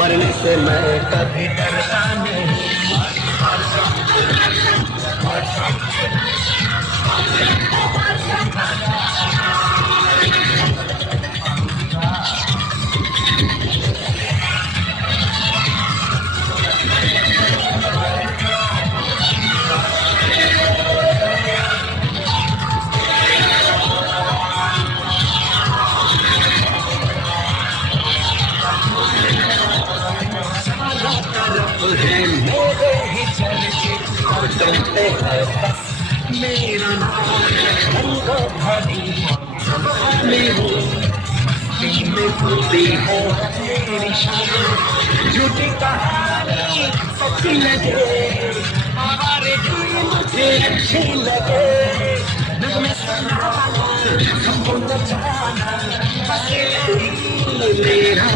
मरने से मैं कभी डरता नहीं। है मेरे ही चर्चे और तुमसे है बस मेरा नाम रंगो भरी जवानी हो में खुदी है मेरी शान झूठी कहानी सच्ची लगे हमारे दिल मुझे अच्छी लगे नगमे सुनाना हमको नचाना बस यही मेरा